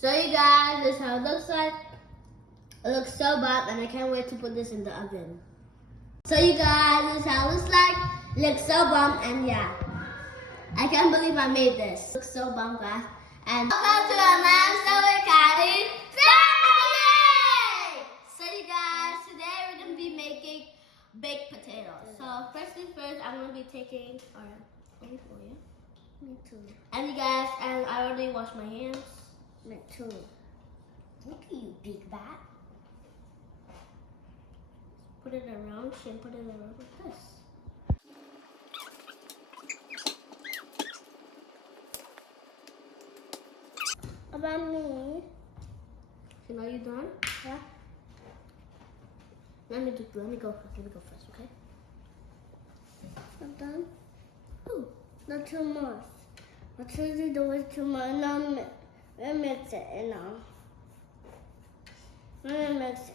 So you guys, this is how it looks like. It looks so bomb, and I can't wait to put this in the oven. So you guys, this is how it looks like. It looks so bomb, and yeah. I can't believe I made this. It looks so bomb, guys. And welcome to our Mom's Summer Caddy Family! So you guys, today we're going to be making baked potatoes. So first things first, I'm going to be taking, only for you. Me too. And you guys, and I already washed my hands. Me too. Look at you, big bat. Put it around, she put it around like this. About me. So now you done? Yeah. Let me go first, okay? I'm done. Ooh, not too much. What should you do with too much? Now mix it, you know. Mix it.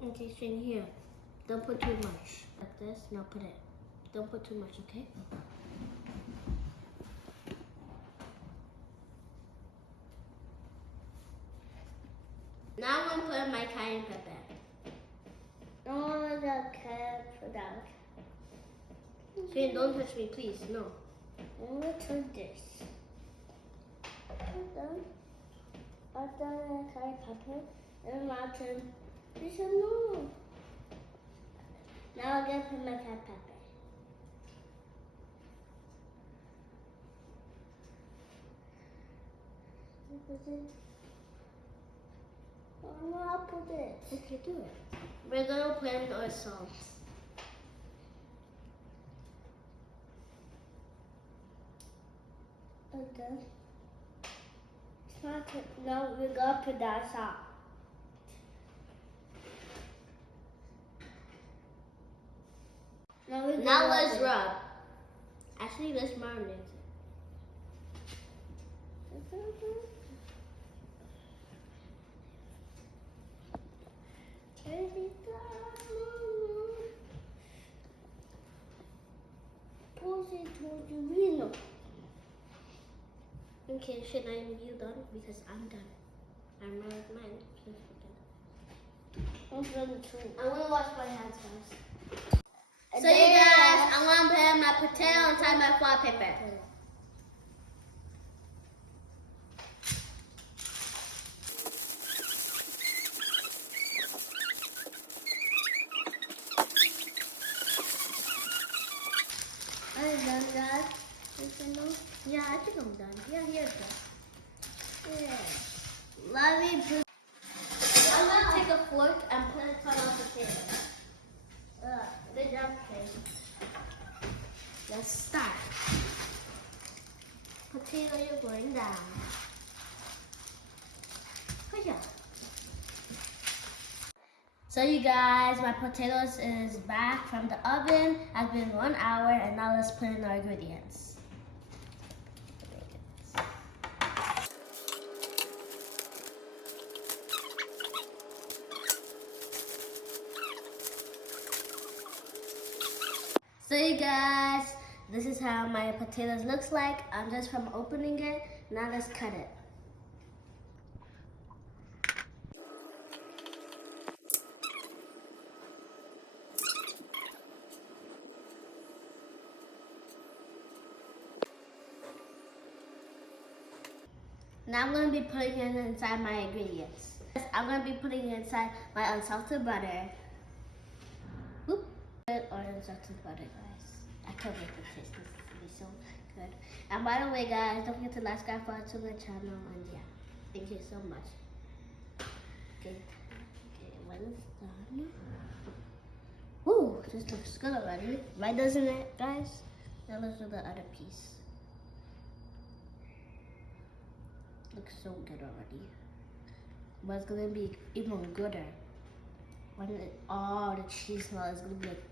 Okay, straight here. Don't put too much. Like this. Now put it. Don't put too much, okay? Now I'm gonna put my cayenne pepper. No, the cayenne pepper. Shane, don't touch me, please. No. I'm gonna do this. I've done the cayenne pepper and I'll turn this no. Now I'm gonna put my cayenne pepper. I'll put it. Okay, do it. We're gonna blend our salt. Okay. It's not. No, we're gonna put that salt. Now let's rub. Actually, let's marinate it. Okay, should I you done? Because I'm done. I'm not mine. I'm done too. I'm gonna wash my hands first. So you guys, I'm gonna put my potato inside my foil paper. Are you done, guys? Yeah, I think I'm done. Yeah, here's done. Yeah. Let me put. I'm gonna take a fork and put it on the potato. Good job, Kate. Let's start. Potato, you're going down. Good job. So you guys, my potatoes is back from the oven. It's been 1 hour, and now let's put in our ingredients. So you guys, this is how my potatoes looks like. I'm just from opening it. Now let's cut it. Now I'm going to be putting it inside my ingredients. I'm going to be putting it inside my unsalted butter. Oop. Or unsalted butter, guys. I can't wait for this. This is going to be so good. And by the way, guys, don't forget to like, subscribe to the channel. And yeah, thank you so much. Okay, when it's done. Ooh, this looks good already. Right, doesn't it, guys? Now let's do the other piece. Looks so good already, but it's gonna be even gooder when all the cheese smell is gonna be like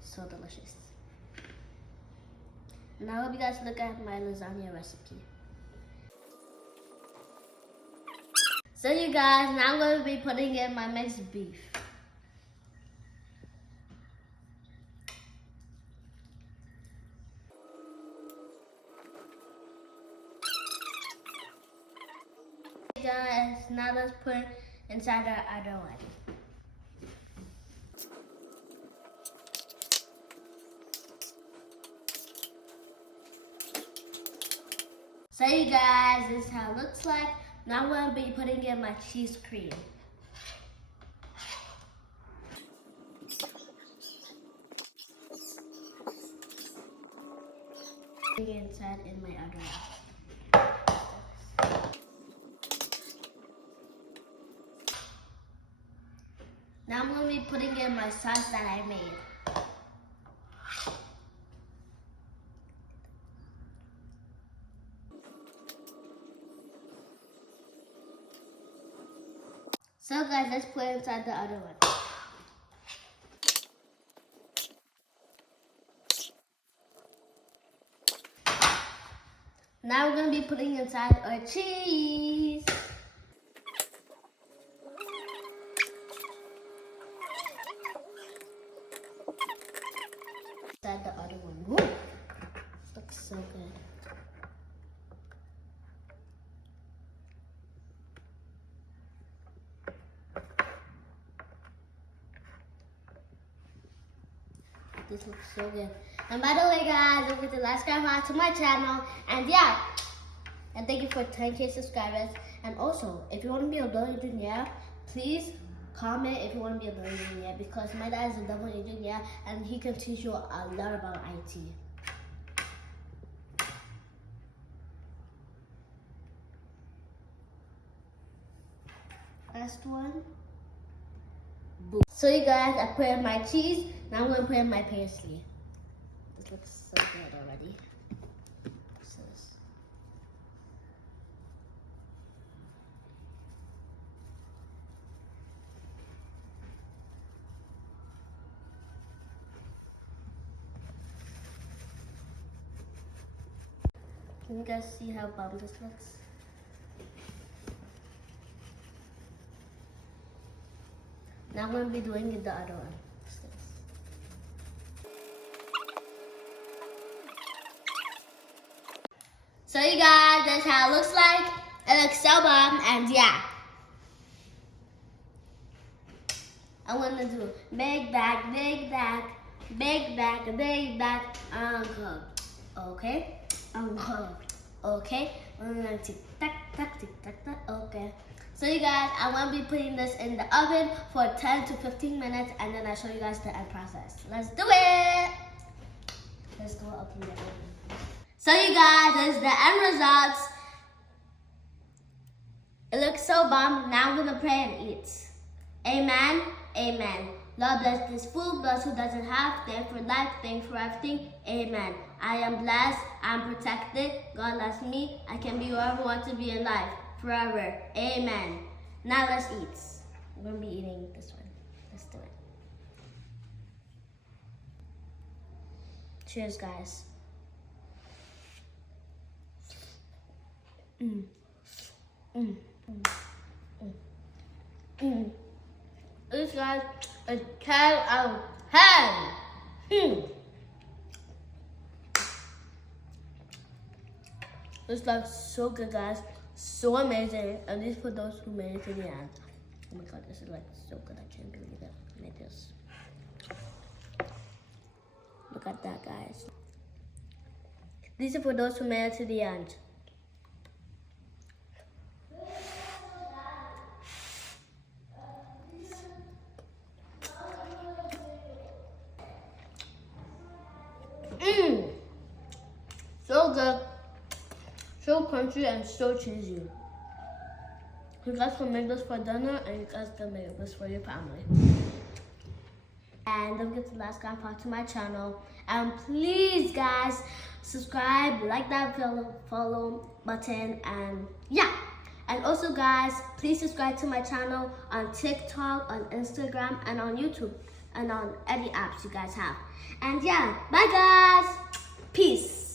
so delicious. And I hope you guys look at my lasagna recipe. So you guys, now I'm gonna be putting in my minced beef. guys, now let's put it inside our other one. So you guys, this is how it looks like. Now I'm going to be putting in my cheese cream. Putting it inside in my other one. Now I'm going to be putting in my sauce that I made. So guys, let's put it inside the other one. Now we're going to be putting inside our cheese. Inside the other one. Woo! Looks so good. This looks so good. And by the way, guys, don't forget to like, subscribe to my channel. And yeah, and thank you for 10K subscribers. And also, if you want to be a double engineer, please comment if you want to be a double engineer, because my dad is a double engineer and he can teach you a lot about IT. Last one. Boom. So you guys, I put in my cheese. Now I'm going to put in my parsley. This looks so good already. Can you guys see how bomb this looks? Now I'm going to be doing the other one. So you guys, that's how it looks like. It looks so bomb, and yeah. I want to do big bag, big bag, big bag, big bag, uncle. Okay? Uncle. Okay? Tick tack tack, tick tack tack. Okay. So you guys, I want to be putting this in the oven for 10 to 15 minutes, and then I'll show you guys the end process. Let's do it! Let's go up in the oven. So you guys, this is the end results. It looks so bomb. Now I'm going to pray and eat. Amen. Amen. Lord bless this food, bless who doesn't have. Thank for life, thank for everything. Amen. I am blessed, I'm protected. God loves me. I can be whoever I want to be in life. Forever. Amen. Now let's eat. We're going to be eating this one. Let's do it. Cheers, guys. This guys is 10 out of 10. This looks so good, guys. So amazing. At least for those who made it to the end. Oh my god, this is like so good. I can't believe it. I made this. Look at that, guys. These are for those who made it to the end. So good, so crunchy, and so cheesy. You guys can make this for dinner, and you guys can make this for your family. And don't forget to like, subscribe to my channel. And please, guys, subscribe, like that follow button, and yeah. And also, guys, please subscribe to my channel on TikTok, on Instagram, and on YouTube, and on any apps you guys have. And yeah, bye, guys. Peace.